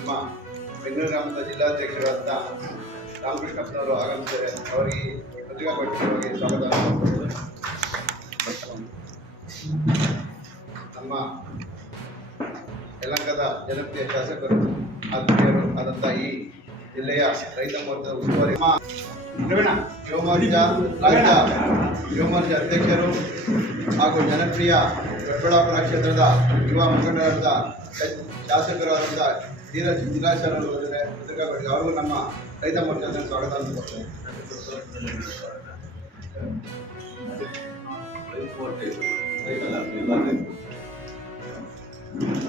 ನಮ್ಮ ಬೆಂಗಳೂರು ಗ್ರಾಮದ ಜಿಲ್ಲಾಧ್ಯಕ್ಷರಾದ ರಾಮಕೃಷ್ಣಪ್ಪನವರು ಆಗಮಿಸಿದ್ದಾರೆ ಅವರಿಗೆ ಪತ್ರಿಕಾಗೋಷ್ಠಿಗೆ ಸ್ವಾಗತ ನಮ್ಮ ಯಲಂಕದ ಜನಪ್ರಿಯ ಶಾಸಕರು, ಆತ್ಮೀಯರು ಆದಂಥ ಈ ಜಿಲ್ಲೆಯ ರೈತ ಮೋರ್ಚಾದ ಉಸ್ತುವಾರಿ. ನಮ್ಮ ಪ್ರವೀಣ ಯುವ ಮೋರ್ಚಾ ರಾಜ್ಯ ಯುವ ಅಧ್ಯಕ್ಷರು ಹಾಗೂ ಜನಪ್ರಿಯ ದೊಡ್ಡಬಳ್ಳಾಪುರ ಕ್ಷೇತ್ರದ ಯುವ ಮುಖಂಡರಾದ ಶಾಸಕರಾದಂಥ ಧೀರಜ್ ಬಂದಿದ್ದಾರೆ ಪತ್ರಿಕಾಗೋಷ್ಠಿಗೆ ಅವ್ರಿಗೂ ನಮ್ಮ ರೈತ ಮೋರ್ಚಾದ ಸ್ವಾಗತ ಅಂತ ಕೊಡ್ತೇನೆ.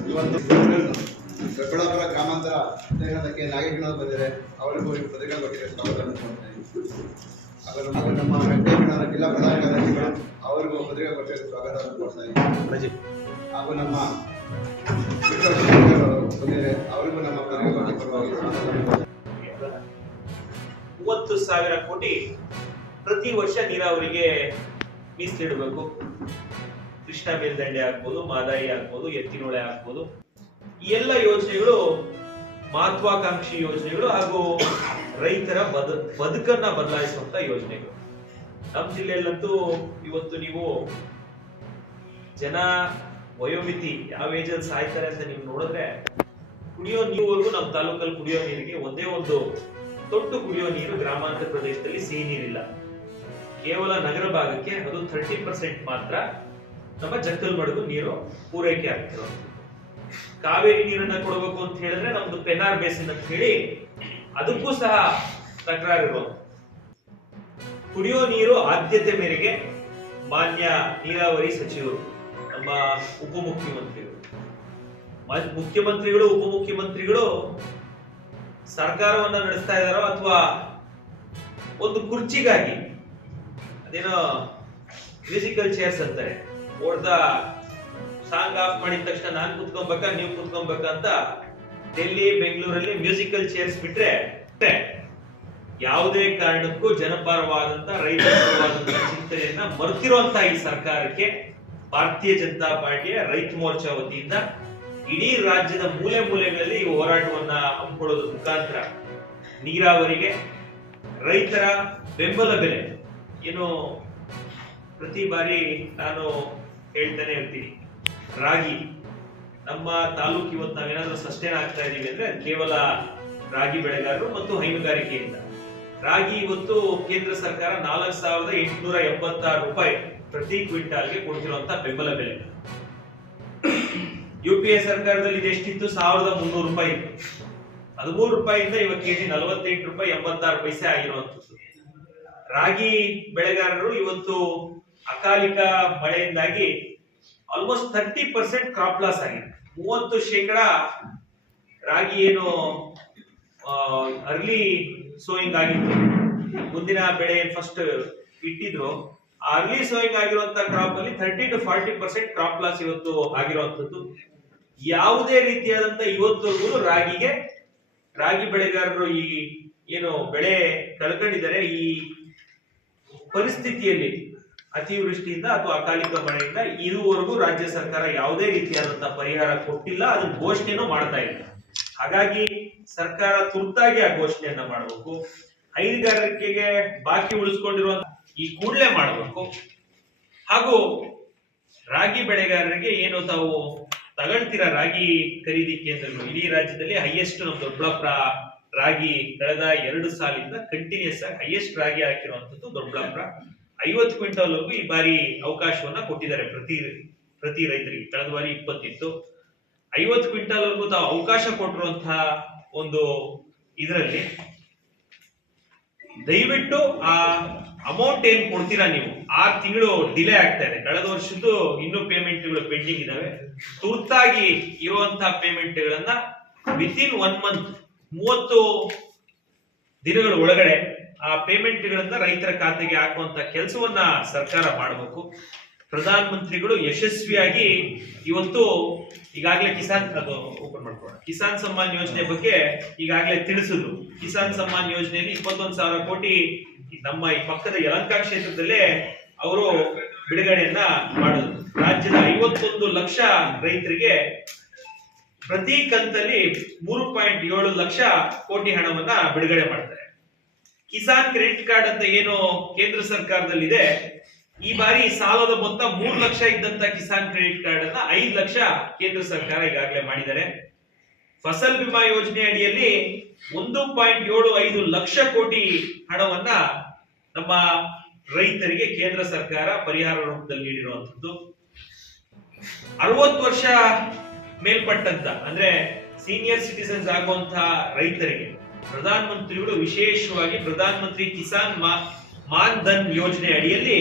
ಇವತ್ತು ದೊಡ್ಡಬಳ್ಳಾಪುರ ಗ್ರಾಮಾಂತರ ದೇಹದಕ್ಕೆ ನಾಗೇಶ್ವರ ಬಂದಿದೆ ಅವರಿಗೂ ಈ ಪತ್ರಿಕಾಗೋಷ್ಠಿಗೆ ಸ್ವಾಗತ ಮಾಡ್ತೇನೆ ಹಾಗೂ ನಮ್ಮ ವೆಂಕಟೇಶ್ವರ ಜಿಲ್ಲಾ ಪ್ರಧಾನ ಕಾರ್ಯದರ್ಶಿಗಳು ಅವರಿಗೂ ಪತ್ರಿಕಾಗೋಷ್ಠಿಗೆ ಸ್ವಾಗತ ಕೊಡ್ತಾ ಇದ್ದೀವಿ ಹಾಗೂ ನಮ್ಮ ಅವರಿಗೂ ನಮ್ಮ ಪರವಾಗಿ ಮೂವತ್ತು ಸಾವಿರ ಕೋಟಿ ಪ್ರತಿ ವರ್ಷ ನೀರಾವರಿಗೆ ಮೀಸಲಿಡಬೇಕು. ಕೃಷ್ಣ ಮೇಲ್ದಂಡೆ ಆಗ್ಬೋದು ಮಾದಾಯಿ ಆಗ್ಬೋದು ಎತ್ತಿನೊಳೆ ಆಗ್ಬೋದು. ಈ ಎಲ್ಲ ಯೋಜನೆಗಳು ಮಹತ್ವಾಕಾಂಕ್ಷಿ ಯೋಜನೆಗಳು ಹಾಗೂ ರೈತರ ಬದ, ಬದುಕನ್ನ ಬದಲಾಯಿಸುವಂತ ಯೋಜನೆಗಳು. ನಮ್ಮ ಜಿಲ್ಲೆಯಲ್ಲಂತೂ ಇವತ್ತು ನೀವು ಜನ ವಯೋಮಿತಿ ಯಾವ ಏಜಲ್ಲಿ ಸಾಯ್ತಾರೆ ಅಂತ ನೀವು ನೋಡಿದ್ರೆ ಕುಡಿಯೋ ನೀರುವರೆಗೂ ನಮ್ಮ ತಾಲೂಕಲ್ಲಿ ಕುಡಿಯೋ ನೀರಿಗೆ ಒಂದೇ ಒಂದು ತೊಟ್ಟು ಕುಡಿಯೋ ನೀರು ಗ್ರಾಮಾಂತರ ಪ್ರದೇಶದಲ್ಲಿ ಸಿಹಿ ನೀರಿಲ್ಲ. ಕೇವಲ ನಗರ ಭಾಗಕ್ಕೆ ಅದು ಥರ್ಟಿ ಪರ್ಸೆಂಟ್ ಮಾತ್ರ ನಮ್ಮ ಜಕ್ಕಲ್ ಮಡಗು ನೀರು ಪೂರೈಕೆ ಆಗ್ತಿರೋದು. ಕಾವೇರಿ ನೀರನ್ನ ಕೊಡಬೇಕು ಅಂತ ಹೇಳಿದ್ರೆ ನಮ್ದು ಪೆನಾರ್ ಬೇಸಿನ್ ಅಂತ ಹೇಳಿ ಅದಕ್ಕೂ ಸಹ ತಕರಾರಿರೋದು. ಕುಡಿಯೋ ನೀರು ಆದ್ಯತೆ ಮೇರೆಗೆ ಮಾನ್ಯ ನೀರಾವರಿ ಸಚಿವರು, ನಮ್ಮ ಉಪಮುಖ್ಯಮಂತ್ರಿಗಳು. ಮುಖ್ಯಮಂತ್ರಿಗಳು, ಉಪಮುಖ್ಯಮಂತ್ರಿಗಳು ಸರ್ಕಾರವನ್ನ ನಡೆಸ್ತಾ ಇದಾರೋ ಅಥವಾ ಒಂದು ಕುರ್ಚಿಗಾಗಿ, ಅದೇನೋ ಮ್ಯೂಸಿಕಲ್ ಚೇರ್ಸ್ ಅಂತಾರೆ ಓಡ್ದ ಸಾಂಗ್ ಆಫ್ ಮಾಡಿದ ತಕ್ಷಣ ನಾನ್ ಕುತ್ಕೊಬೇಕಾ, ನೀವು ಕುತ್ಕೊಬೇಕಾ ಅಂತ ಡೆಲ್ಲಿ, ಬೆಂಗಳೂರಲ್ಲಿ ಮ್ಯೂಸಿಕಲ್ ಚೇರ್ಸ್ ಬಿಟ್ರೆ ಯಾವುದೇ ಕಾರಣಕ್ಕೂ ಜನಪರವಾದಂತ ರೈತ ಚಿಂತನೆಯನ್ನ ಮರ್ತಿರುವಂತ ಈ ಸರ್ಕಾರಕ್ಕೆ ಭಾರತೀಯ ಜನತಾ ಪಾರ್ಟಿಯ ರೈತ ಮೋರ್ಚಾ ವತಿಯಿಂದ ಇಡೀ ರಾಜ್ಯದ ಮೂಲೆ ಮೂಲೆಗಳಲ್ಲಿ ಈ ಹೋರಾಟವನ್ನ ಹಮ್ಮಿಕೊಳ್ಳೋದ್ರ ಮುಖಾಂತರ ನೀರಾವರಿಗೆ ರೈತರ ಬೆಂಬಲ ಬೆಲೆ. ಏನು ಪ್ರತಿ ಬಾರಿ ನಾನು ಹೇಳ್ತಾನೆ ಇರ್ತೀನಿ. ರಾಗಿ. ನಮ್ಮ ತಾಲೂಕು ಇವತ್ತು ನಾವೇನಾದ್ರೂ ಸಸ್ಟೈನ್ ಆಗ್ತಾ ಇದ್ದೀವಿ ಅಂದ್ರೆ ಕೇವಲ ರಾಗಿ ಬೆಳೆಗಾರರು ಮತ್ತು ಹೈನುಗಾರಿಕೆಯಿಂದ. ರಾಗಿ ಇವತ್ತು ಕೇಂದ್ರ ಸರ್ಕಾರ ನಾಲ್ಕು ಸಾವಿರದ ಎಂಟುನೂರ ಎಂಬತ್ತಾರು ರೂಪಾಯಿ ಪ್ರತಿ ಕ್ವಿಂಟಾಲ್ಗೆ ಕೊಡ್ತಿರುವಂತ ಬೆಂಬಲ ಬೆಲೆ. ಯು ಪಿ ಎ ಸರ್ಕಾರದಲ್ಲಿ ಇದೆಷ್ಟಿತ್ತು ಸಾವಿರದ ಮುನ್ನೂರು ರೂಪಾಯಿ ಇತ್ತು. ಹದಿಮೂರು ರೂಪಾಯಿಂದ ಇವಾಗ ಕೆಜಿ ನಲವತ್ತೆಂಟು ರೂಪಾಯಿ ಎಂಬತ್ತಾರು ಪೈಸೆ ಆಗಿರುವಂತದ್ದು ರಾಗಿ ಬೆಳೆಗಾರರು ಇವತ್ತು ಅಕಾಲಿಕ ಮಳೆಯಿಂದಾಗಿ almost thirty percent crop loss ಆಗಿದೆ. ಮೂವತ್ತು ಶೇಕಡ ರಾಗಿ ಏನು ಅರ್ಲಿ ಸೋಯಿಂಗ್ ಆಗಿತ್ತು. ಮುಂದಿನ ಬೆಳೆ ಫಸ್ಟ್ ಇಟ್ಟಿದ್ರು. ಅರ್ಲಿ ಸೋಯಿಂಗ್ ಆಗಿರುವಂತ ಕ್ರಾಪ್ ಅಲ್ಲಿ thirty to forty percent crop loss ಇವತ್ತು ಆಗಿರುವಂತದ್ದು ಯಾವುದೇ ರೀತಿಯಾದಂತ ಇವತ್ತು ರಾಗಿಗೆ, ರಾಗಿ ಬೆಳೆಗಾರರು ಈ ಏನು ಬೆಳೆ ಕಳ್ಕೊಂಡಿದ್ದಾರೆ, ಈ ಪರಿಸ್ಥಿತಿಯಲ್ಲಿ ಅತಿವೃಷ್ಟಿಯಿಂದ ಅಥವಾ ಅಕಾಲಿಕ ಮಳೆಯಿಂದ ಇದುವರೆಗೂ ರಾಜ್ಯ ಸರ್ಕಾರ ಯಾವುದೇ ರೀತಿಯಾದಂತಹ ಪರಿಹಾರ ಕೊಟ್ಟಿಲ್ಲ, ಅದು ಘೋಷಣೆನೂ ಮಾಡ್ತಾ ಇಲ್ಲ. ಹಾಗಾಗಿ ಸರ್ಕಾರ ತುರ್ತಾಗಿ ಆ ಘೋಷಣೆಯನ್ನ ಮಾಡಬೇಕು. ಹೈನುಗಾರಿಕೆಗೆ ಬಾಕಿ ಉಳಿಸ್ಕೊಂಡಿರುವಂತ ಈ ಕೂಡಲೇ ಮಾಡಬೇಕು. ಹಾಗೂ ರಾಗಿ ಬೆಳೆಗಾರರಿಗೆ ಏನು ತಾವು ತಗೊಳ್ತೀರಾ ರಾಗಿ ಖರೀದಿ ಕೇಂದ್ರಗಳು? ಇಡೀ ರಾಜ್ಯದಲ್ಲಿ ಹೈಯೆಸ್ಟ್ ನಮ್ಮ ದೊಡ್ಡಬಳ್ಳಾಪುರ ರಾಗಿ ಕಳೆದ ಎರಡು ಸಾಲಿಂದ ಕಂಟಿನ್ಯೂಸ್ ಆಗಿ ಹೈಯೆಸ್ಟ್ ರಾಗಿ ಹಾಕಿರುವಂತದ್ದು ದೊಡ್ಡಬಳ್ಳಾಪುರ. ಐವತ್ತು ಕ್ವಿಂಟಲ್ ವರೆಗೂ ಈ ಬಾರಿ ಅವಕಾಶವನ್ನ ಕೊಟ್ಟಿದ್ದಾರೆ ಪ್ರತಿ ಪ್ರತಿ ರೈತರಿಗೆ. ಕಳೆದ ಬಾರಿ ಇಪ್ಪತ್ತಿತ್ತು. ಐವತ್ತು ಕ್ವಿಂಟಲ್ ವರೆಗೂ ತಾವು ಅವಕಾಶ ಕೊಟ್ಟಿರುವಂತಹ ಒಂದು ಇದರಲ್ಲಿ ದಯವಿಟ್ಟು ಆ ಅಮೌಂಟ್ ಏನ್ ಕೊಡ್ತೀರಾ ನೀವು? ಆರು ತಿಂಗಳು ಡಿಲೇ ಆಗ್ತಾ ಇದೆ. ಕಳೆದ ವರ್ಷದ್ದು ಇನ್ನೂ ಪೇಮೆಂಟ್ಗಳು ಪೆಂಡಿಂಗ್ ಇದಾವೆ. ತುರ್ತಾಗಿ ಇರುವಂತಹ ಪೇಮೆಂಟ್ಗಳನ್ನ ವಿತ್ ಇನ್ ಒನ್ ಮಂತ್ ಮೂವತ್ತು ದಿನಗಳ ಒಳಗಡೆ ಆ ಪೇಮೆಂಟ್ಗಳನ್ನ ರೈತರ ಖಾತೆಗೆ ಹಾಕುವಂತ ಕೆಲಸವನ್ನ ಸರ್ಕಾರ ಮಾಡಬೇಕು. ಪ್ರಧಾನ ಮಂತ್ರಿಗಳು ಯಶಸ್ವಿಯಾಗಿ ಇವತ್ತು ಈಗಾಗಲೇ ಕಿಸಾನ್, ಅದು ಓಪನ್ ಮಾಡ್ಕೊಳ್ಳೋಣ. ಕಿಸಾನ್ ಸಮ್ಮಾನ್ ಯೋಜನೆ ಬಗ್ಗೆ ಈಗಾಗಲೇ ತಿಳಿಸಿದ್ರು. ಕಿಸಾನ್ ಸಮ್ಮಾನ್ ಯೋಜನೆಯಲ್ಲಿ ಇಪ್ಪತ್ತೊಂದು ಸಾವಿರ ಕೋಟಿ ನಮ್ಮ ಈ ಪಕ್ಕದ ಯಲಂಕಾ ಕ್ಷೇತ್ರದಲ್ಲೇ ಅವರು ಬಿಡುಗಡೆಯನ್ನ ಮಾಡಿದ್ರು. ರಾಜ್ಯದ ಐವತ್ತೊಂದು ಲಕ್ಷ ರೈತರಿಗೆ ಪ್ರತಿ ಕಂತಲ್ಲಿ ಮೂರು ಪಾಯಿಂಟ್ ಏಳು ಲಕ್ಷ ಕೋಟಿ ಹಣವನ್ನ ಬಿಡುಗಡೆ ಮಾಡ್ತಾರೆ. ಕಿಸಾನ್ ಕ್ರೆಡಿಟ್ ಕಾರ್ಡ್ ಅಂತ ಏನು ಕೇಂದ್ರ ಸರ್ಕಾರದಲ್ಲಿದೆ, ಈ ಬಾರಿ ಸಾಲದ ಮೊತ್ತ ಮೂರು ಲಕ್ಷ ಇದ್ದಂತ ಕಿಸಾನ್ ಕ್ರೆಡಿಟ್ ಕಾರ್ಡ್ ಅನ್ನ ಐದು ಲಕ್ಷ ಕೇಂದ್ರ ಸರ್ಕಾರ ಈಗಾಗಲೇ ಮಾಡಿದ್ದಾರೆ. ಫಸಲ್ ಬಿಮಾ ಯೋಜನೆ ಅಡಿಯಲ್ಲಿ ಒಂದು ಪಾಯಿಂಟ್ ಏಳು ಐದು ಲಕ್ಷ ಕೋಟಿ ಹಣವನ್ನ ನಮ್ಮ ರೈತರಿಗೆ ಕೇಂದ್ರ ಸರ್ಕಾರ ಪರಿಹಾರ ರೂಪದಲ್ಲಿ ನೀಡಿರುವಂತದ್ದು. ಅರವತ್ತು ವರ್ಷ ಮೇಲ್ಪಟ್ಟಂತ, ಅಂದ್ರೆ ಸೀನಿಯರ್ ಸಿಟಿಸನ್ಸ್ ಆಗುವಂತಹ ರೈತರಿಗೆ ಪ್ರಧಾನ ಮಂತ್ರಿಗಳು ವಿಶೇಷವಾಗಿ ಪ್ರಧಾನ ಮಂತ್ರಿ ಕಿಸಾನ್ ಮಾನ್ ಧನ್ ಯೋಜನೆ ಅಡಿಯಲ್ಲಿ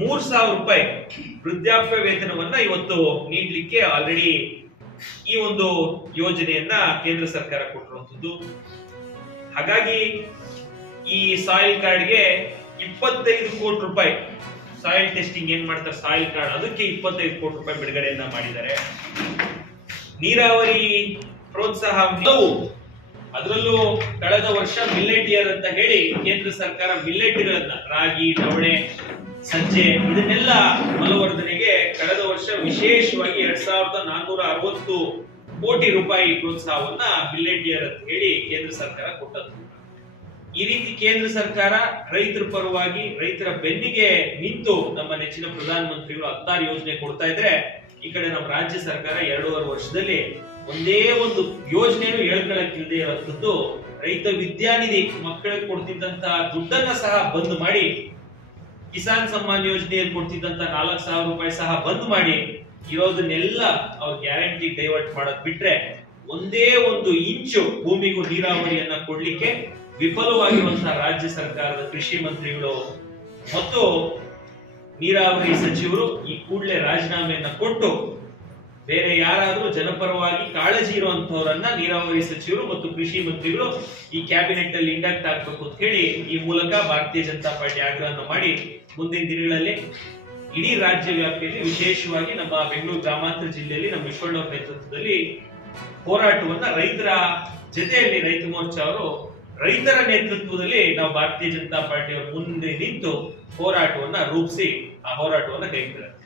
ಮೂರ್ ಸಾವಿರ ರೂಪಾಯಿ ವೃದ್ಧಾಪ್ಯ ವೇತನವನ್ನ ಇವತ್ತು ನೀಡಲಿಕ್ಕೆ ಆಲ್ರೆಡಿ ಈ ಒಂದು ಯೋಜನೆಯನ್ನ ಕೇಂದ್ರ ಸರ್ಕಾರ ಕೊಟ್ಟಿರುವಂತದ್ದು ಹಾಗಾಗಿ ಈ ಸಾಯಿಲ್ ಕಾರ್ಡ್ಗೆ ಇಪ್ಪತ್ತೈದು ಕೋಟಿ ರೂಪಾಯಿ ಸಾಯಿಲ್ ಟೆಸ್ಟಿಂಗ್ ಏನ್ ಮಾಡ್ತಾರೆ? ಸಾಯಿಲ್ ಕಾರ್ಡ್ ಅದಕ್ಕೆ ಇಪ್ಪತ್ತೈದು ಕೋಟಿ ರೂಪಾಯಿ ಬಿಡುಗಡೆಯನ್ನ ಮಾಡಿದ್ದಾರೆ. ನೀರಾವರಿ ಪ್ರೋತ್ಸಾಹ ಅದರಲ್ಲೂ ಕಳೆದ ವರ್ಷ ಮಿಲ್ಲೆಟ್ ಇಯರ್ ಅಂತ ಹೇಳಿ ಕೇಂದ್ರ ಸರ್ಕಾರ ಮಿಲ್ಲೆಟ್ಗಳನ್ನ ರಾಗಿ ನವಣೆ ಸಜ್ಜೆ ಇದನ್ನೆಲ್ಲ ಬಲವರ್ಧನೆಗೆ ಕಳೆದ ವರ್ಷ ವಿಶೇಷವಾಗಿ ಎರಡ್ ಸಾವಿರದ ನಾನ್ನೂರ ಅರವತ್ತು ಕೋಟಿ ರೂಪಾಯಿ ಪ್ರೋತ್ಸಾಹವನ್ನ ಮಿಲ್ಲೆಟ್ ಇಯರ್ ಅಂತ ಹೇಳಿ ಕೇಂದ್ರ ಸರ್ಕಾರ ಕೊಟ್ಟದ್ದು. ಈ ರೀತಿ ಕೇಂದ್ರ ಸರ್ಕಾರ ರೈತರ ಪರವಾಗಿ, ರೈತರ ಬೆನ್ನಿಗೆ ನಿಂತು ನಮ್ಮ ನೆಚ್ಚಿನ ಪ್ರಧಾನ ಮಂತ್ರಿಗಳು ಹತ್ತಾರು ಯೋಜನೆ ಕೊಡ್ತಾ ಇದ್ರೆ ಈ ಕಡೆ ನಮ್ಮ ರಾಜ್ಯ ಸರ್ಕಾರ ಎರಡೂವರೆ ವರ್ಷದಲ್ಲಿ ಒಂದೇ ಒಂದು ಯೋಜನೆಯನ್ನು ಹೇಳ್ಕೊಳಕ್ಕಿಲ್ಲದೆ ಇರುವಂತದ್ದು ರೈತ ವಿದ್ಯಾನಿಧಿ ಮಕ್ಕಳಿಗೆ ಕೊಡ್ತಿದ್ದಂತ ದುಡ್ಡನ್ನ ಸಹ ಬಂದ್ ಮಾಡಿ, ಕಿಸಾನ್ ಸಮ್ಮಾನ್ ಯೋಜನೆಯಲ್ಲಿ ಕೊಡ್ತಿದ್ದಂತ ನಾಲ್ಕು ಸಾವಿರ ರೂಪಾಯಿ ಸಹ ಬಂದ್ ಮಾಡಿ ಇರೋದನ್ನೆಲ್ಲ ಅವ್ರ ಗ್ಯಾರಂಟಿ ಡೈವರ್ಟ್ ಮಾಡೋದ್ ಬಿಟ್ರೆ ಒಂದೇ ಒಂದು ಇಂಚು ಭೂಮಿಗೂ ನೀರಾವರಿಯನ್ನ ಕೊಡ್ಲಿಕ್ಕೆ ವಿಫಲವಾಗಿರುವಂತಹ ರಾಜ್ಯ ಸರ್ಕಾರದ ಕೃಷಿ ಮಂತ್ರಿಗಳು ಮತ್ತು ನೀರಾವರಿ ಸಚಿವರು ಈ ಕೂಡಲೇ ರಾಜೀನಾಮೆಯನ್ನ ಕೊಟ್ಟು ಬೇರೆ ಯಾರಾದರೂ ಜನಪರವಾಗಿ ಕಾಳಜಿ ಇರುವಂತಹವರನ್ನ ನೀರಾವರಿ ಸಚಿವರು ಮತ್ತು ಕೃಷಿ ಮಂತ್ರಿಗಳು ಈ ಕ್ಯಾಬಿನೆಟ್ ಅಲ್ಲಿ ಇಂಡಕ್ಟ್ ಆಗ್ಬೇಕು ಅಂತ ಹೇಳಿ ಈ ಮೂಲಕ ಭಾರತೀಯ ಜನತಾ ಪಾರ್ಟಿ ಆಗ್ರಹವನ್ನು ಮಾಡಿ ಮುಂದಿನ ದಿನಗಳಲ್ಲಿ ಇಡೀ ರಾಜ್ಯ ವ್ಯಾಪ್ತಿಯಲ್ಲಿ ವಿಶೇಷವಾಗಿ ನಮ್ಮ ಬೆಂಗಳೂರು ಗ್ರಾಮಾಂತರ ಜಿಲ್ಲೆಯಲ್ಲಿ ನಮ್ಮ ವಿಶ್ವಣ್ಣವ್ರ ನೇತೃತ್ವದಲ್ಲಿ ಹೋರಾಟವನ್ನ ರೈತರ ಜೊತೆಯಲ್ಲಿ ರೈತ ಮೋರ್ಚಾ ಅವರು ರೈತರ ನೇತೃತ್ವದಲ್ಲಿ ನಾವು ಭಾರತೀಯ ಜನತಾ ಪಾರ್ಟಿಯವರು ಮುಂದೆ ನಿಂತು ಹೋರಾಟವನ್ನ ರೂಪಿಸಿ ಆ ಹೋರಾಟವನ್ನ ಕೈಗೊಳ್ಳುತ್ತೆ